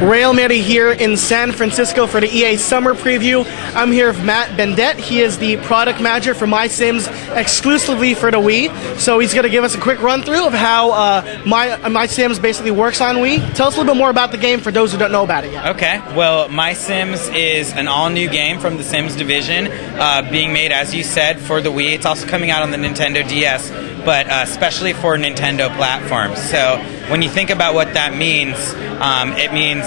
Rail Mary here in San Francisco for the EA Summer Preview. I'm here with Matt Bendett. He is the product manager for MySims exclusively for the Wii. So he's going to give us a quick run through of how MySims basically works on Wii. Tell us a little bit more about the game for those who don't know about it yet. Okay, well, MySims is an all-new game from the Sims division, being made, as you said, for the Wii. It's also coming out on the Nintendo DS, but especially for Nintendo platforms. So when you think about what that means, it means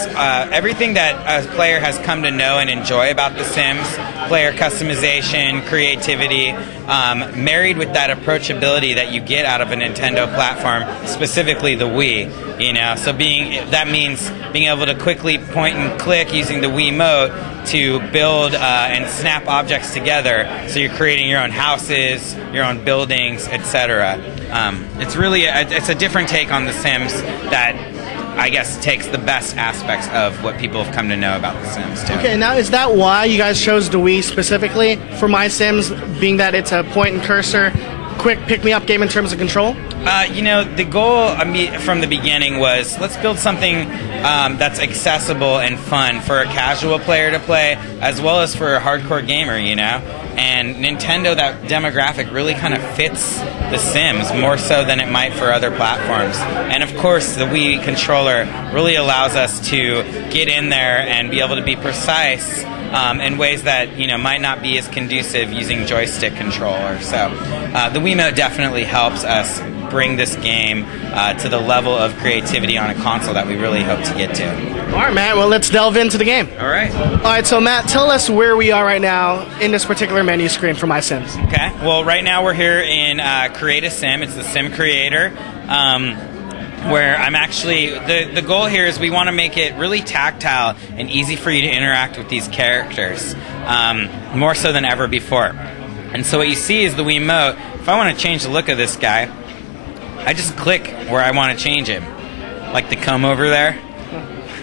everything that a player has come to know and enjoy about The Sims, player customization, creativity, married with that approachability that you get out of a Nintendo platform, specifically the Wii. You know, so that means being able to quickly point and click using the Wiimote to build and snap objects together. So you're creating your own houses, your own buildings, etc. It's really it's a different take on The Sims that I guess takes the best aspects of what people have come to know about The Sims too. Okay, now is that why you guys chose the Wii specifically for MySims, being that it's a point and cursor, quick pick-me-up game in terms of control? You know, the goal from the beginning was let's build something that's accessible and fun for a casual player to play, as well as for a hardcore gamer, you know? And Nintendo, that demographic really kind of fits The Sims more so than it might for other platforms. And of course, the Wii controller really allows us to get in there and be able to be precise in ways that, you know, might not be as conducive using joystick controller. So the Wiimote definitely helps us bring this game to the level of creativity on a console that we really hope to get to. All right, Matt, well, let's delve into the game. All right. All right, so Matt, tell us where we are right now in this particular menu screen for MySims. Okay, well, right now we're here in Create a Sim. It's the Sim Creator, where I'm actually, the goal here is we want to make it really tactile and easy for you to interact with these characters, more so than ever before. And so what you see is the Wiimote. If I want to change the look of this guy, I just click where I want to change him. Like the comb over there.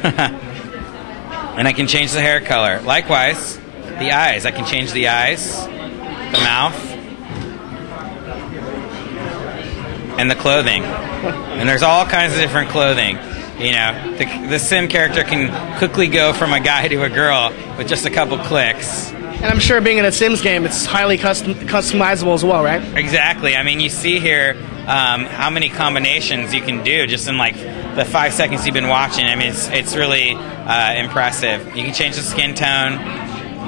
And I can change the hair color. Likewise, the eyes. I can change the eyes, the mouth, and the clothing. And there's all kinds of different clothing. You know, the Sim character can quickly go from a guy to a girl with just a couple clicks. And I'm sure being in a Sims game, it's highly customizable as well, right? Exactly. I mean, you see here how many combinations you can do just in like the 5 seconds you've been watching. I mean, it's really impressive. You can change the skin tone,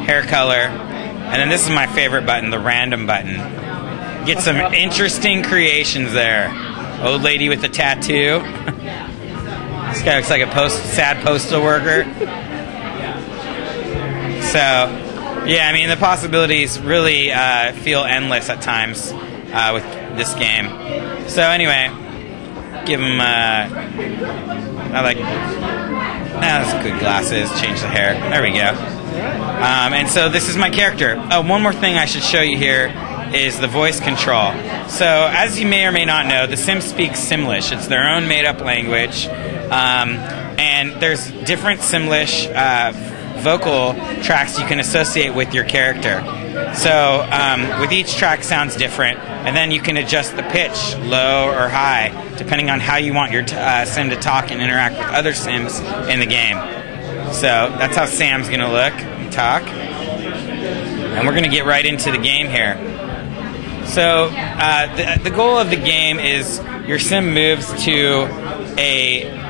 hair color, and then this is my favorite button, the random button. Get some interesting creations there. Old lady with a tattoo. This guy looks like a sad postal worker. So, yeah, I mean, the possibilities really feel endless at times with this game. So anyway, give him, that's good glasses, change the hair. There we go. And so this is my character. One more thing I should show you here is the voice control. So as you may or may not know, the Sims speak Simlish. It's their own made-up language. And there's different Simlish vocal tracks you can associate with your character. So with each track sounds different, and then you can adjust the pitch, low or high, depending on how you want your Sim to talk and interact with other Sims in the game. So that's how Sam's going to look and talk. And we're going to get right into the game here. So the goal of the game is your Sim moves to a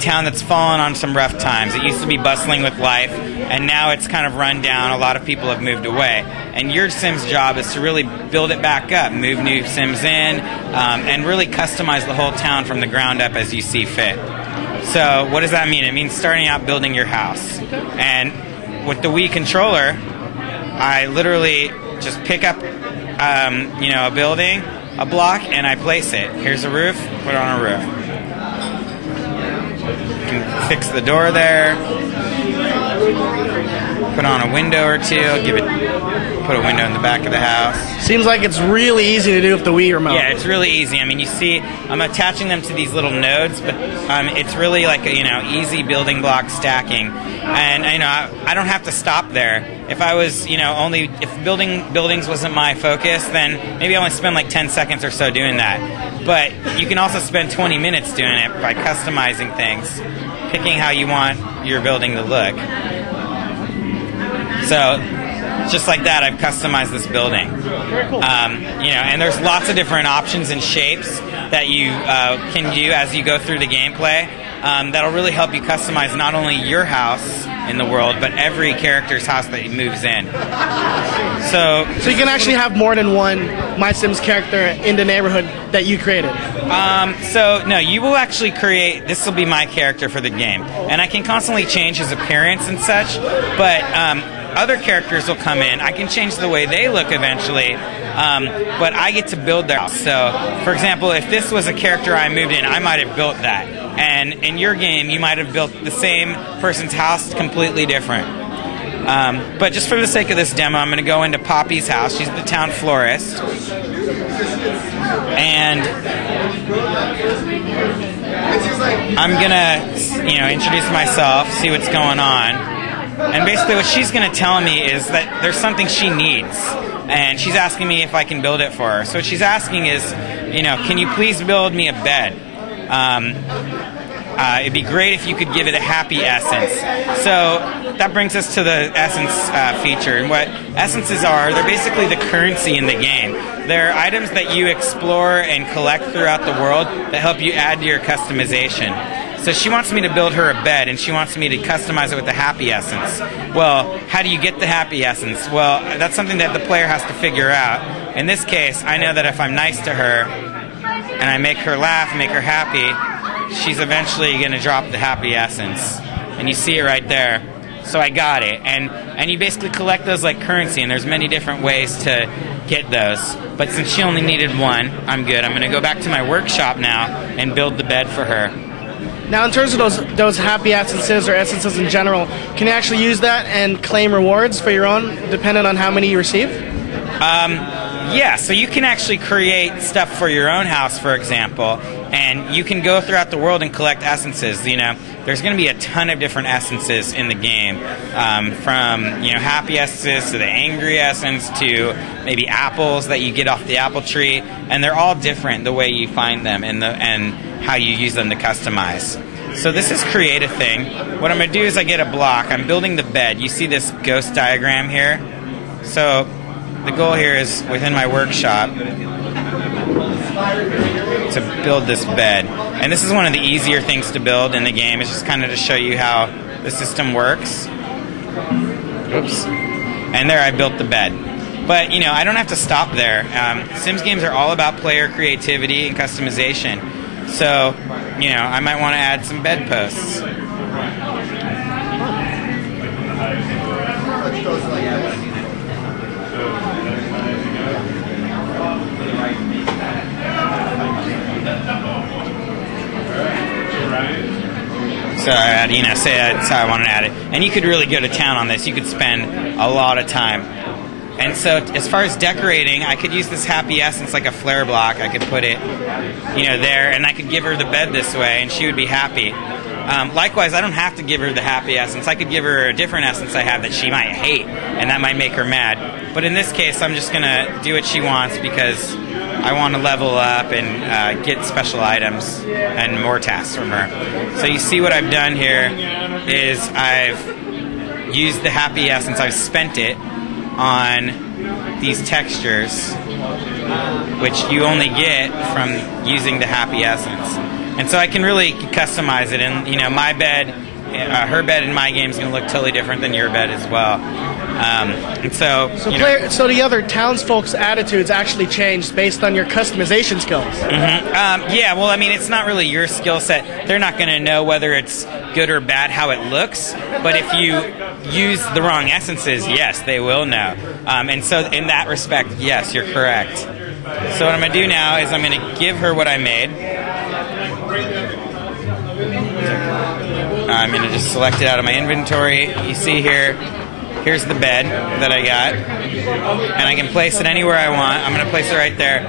town that's fallen on some rough times. It used to be bustling with life, and now it's kind of run down. A lot of people have moved away. And your Sim's job is to really build it back up, move new Sims in, and really customize the whole town from the ground up as you see fit. So what does that mean? It means starting out building your house. And with the Wii controller, I literally just pick up a building, a block, and I place it. Here's a roof, put it on a roof. Can fix the door there. put on a window or two, put a window in the back of the house. Seems like it's really easy to do with the Wii remote. Yeah, it's really easy. I mean, you see, I'm attaching them to these little nodes, but it's really like easy building block stacking. And I don't have to stop there. If I was if buildings wasn't my focus, then maybe I only spend like 10 seconds or so doing that. But you can also spend 20 minutes doing it by customizing things, picking how you want your building to look. So just like that, I've customized this building. Very cool. And there's lots of different options and shapes that you can do as you go through the gameplay. That'll really help you customize not only your house in the world, but every character's house that he moves in. So you can actually have more than one MySims character in the neighborhood that you created. No, you will actually create. This will be my character for the game, and I can constantly change his appearance and such. But other characters will come in. I can change the way they look eventually, but I get to build their house. So, for example, if this was a character I moved in, I might have built that. And in your game, you might have built the same person's house completely different. But just for the sake of this demo, I'm going to go into Poppy's house. She's the town florist. And I'm going to, introduce myself, see what's going on. And basically what she's going to tell me is that there's something she needs. And she's asking me if I can build it for her. So what she's asking is, can you please build me a bed? It'd be great if you could give it a happy essence. So that brings us to the essence feature. And what essences are, they're basically the currency in the game. They're items that you explore and collect throughout the world that help you add to your customization. So she wants me to build her a bed, and she wants me to customize it with the happy essence. Well, how do you get the happy essence? Well, that's something that the player has to figure out. In this case, I know that if I'm nice to her, and I make her laugh, make her happy, she's eventually going to drop the happy essence. And you see it right there. So I got it. And you basically collect those like currency, and there's many different ways to get those. But since she only needed one, I'm good. I'm going to go back to my workshop now and build the bed for her. Now, in terms of those happy essences or essences in general, can you actually use that and claim rewards for your own, depending on how many you receive? Yeah, so you can actually create stuff for your own house, for example, and you can go throughout the world and collect essences. There's going to be a ton of different essences in the game, from happy essences to the angry essence to maybe apples that you get off the apple tree, and they're all different the way you find them and how you use them to customize. So this is create a thing. What I'm going to do is I get a block. I'm building the bed. You see this ghost diagram here? So the goal here is within my workshop to build this bed. And this is one of the easier things to build in the game. It's just kind of to show you how the system works. Oops. And there I built the bed. But, I don't have to stop there. Sims games are all about player creativity and customization. So, I might want to add some bed posts. So, say that's how I want to add it. And you could really go to town on this. You could spend a lot of time. And so as far as decorating, I could use this happy essence like a flare block. I could put it, there, and I could give her the bed this way, and she would be happy. Likewise, I don't have to give her the happy essence. I could give her a different essence I have that she might hate, and that might make her mad. But in this case, I'm just going to do what she wants because I want to level up and get special items and more tasks from her. So you see what I've done here is I've used the happy essence. I've spent it on these textures, which you only get from using the happy essence. And so I can really customize it. And, my bed, her bed in my game is going to look totally different than your bed as well. And so the other townsfolk's attitudes actually changed based on your customization skills. Mm-hmm. Yeah, well, it's not really your skill set. They're not going to know whether it's good or bad how it looks. But if you use the wrong essences, yes, they will know. And so in that respect, yes, you're correct. So what I'm going to do now is I'm going to give her what I made. I'm going to just select it out of my inventory. You see here, here's the bed that I got, and I can place it anywhere I want. I'm going to place it right there.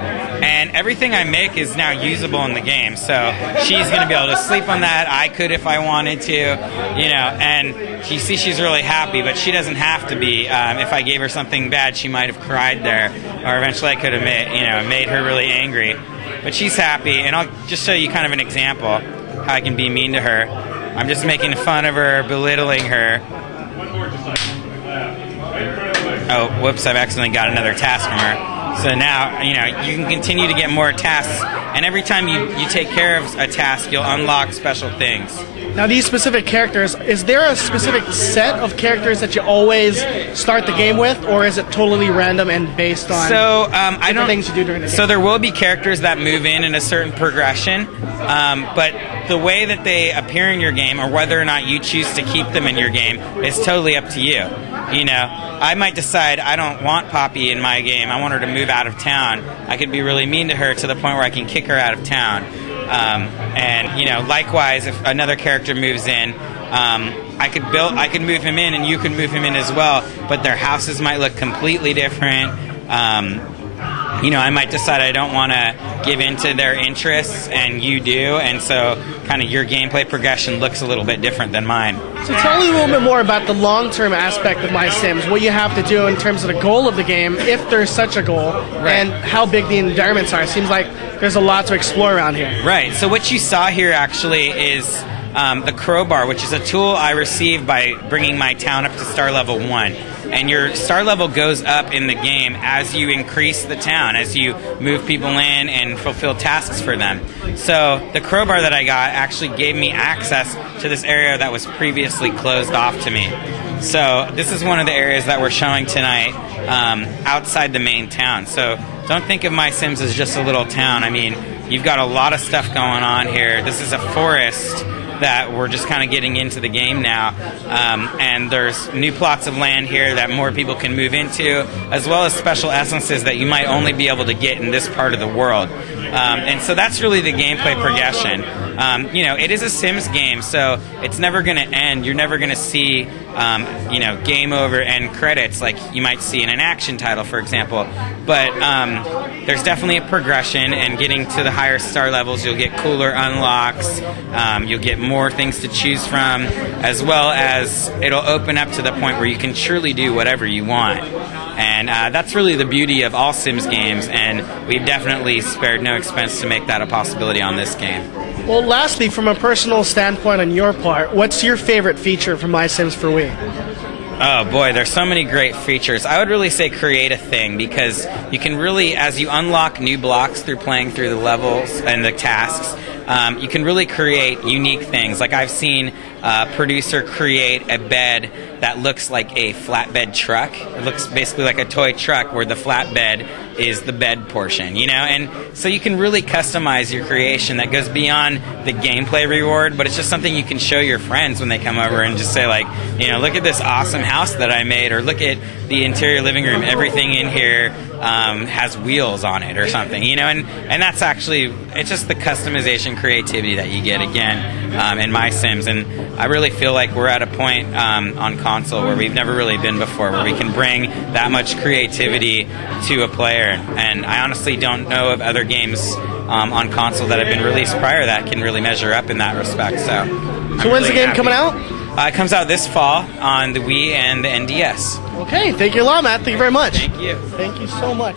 And everything I make is now usable in the game. So she's going to be able to sleep on that. I could if I wanted to, you know. And you see she's really happy, but she doesn't have to be. If I gave her something bad, she might have cried there, or eventually I could have made her really angry. But she's happy, and I'll just show you kind of an example how I can be mean to her. I'm just making fun of her, belittling her. Oh, whoops, I've accidentally got another task from her. So now, you can continue to get more tasks, and every time you take care of a task, you'll unlock special things. Now, these specific characters, is there a specific set of characters that you always start the game with, or is it totally random and based on things you do during the game? So there will be characters that move in a certain progression, but the way that they appear in your game, or whether or not you choose to keep them in your game, is totally up to you. I might decide I don't want Poppy in my game. I want her to move out of town. I could be really mean to her to the point where I can kick her out of town. Likewise, if another character moves in, I could move him in, and you could move him in as well. But their houses might look completely different. I might decide I don't want to give in to their interests, and you do, and so kind of your gameplay progression looks a little bit different than mine. So tell me a little bit more about the long-term aspect of MySims, what you have to do in terms of the goal of the game, if there's such a goal, right, and how big the environments are. It seems like there's a lot to explore around here. Right, so what you saw here actually is the crowbar, which is a tool I received by bringing my town up to star level 1. And your star level goes up in the game as you increase the town, as you move people in and fulfill tasks for them. So the crowbar that I got actually gave me access to this area that was previously closed off to me. So this is one of the areas that we're showing tonight outside the main town. So don't think of MySims as just a little town. I mean, you've got a lot of stuff going on here. This is a forest that we're just kind of getting into the game now, and there's new plots of land here that more people can move into, as well as special essences that you might only be able to get in this part of the world. And so that's really the gameplay progression. It is a Sims game, so it's never going to end. You're never going to see, game over end credits like you might see in an action title, for example. But there's definitely a progression, and getting to the higher star levels, you'll get cooler unlocks, you'll get more things to choose from, as well as it'll open up to the point where you can truly do whatever you want. And that's really the beauty of all Sims games, and we've definitely spared no expense to make that a possibility on this game. Well, lastly, from a personal standpoint on your part, what's your favorite feature from MySims for Wii? Oh boy, there's so many great features. I would really say create a thing, because you can really, as you unlock new blocks through playing through the levels and the tasks, you can really create unique things. Like I've seen a producer create a bed that looks like a flatbed truck. It looks basically like a toy truck where the flatbed is the bed portion, and so you can really customize your creation that goes beyond the gameplay reward, but it's just something you can show your friends when they come over and just say, like, look at this awesome house that I made, or look at the interior living room, everything in here has wheels on it or something, and that's actually, it's just the customization creativity that you get again in MySims. And I really feel like we're at a point on console where we've never really been before, where we can bring that much creativity to a player. And I honestly don't know of other games on console that have been released prior that can really measure up in that respect. So when's the game coming out? It comes out this fall on the Wii and the NDS. Okay, thank you a lot, Matt. Thank you very much. Thank you. Thank you so much.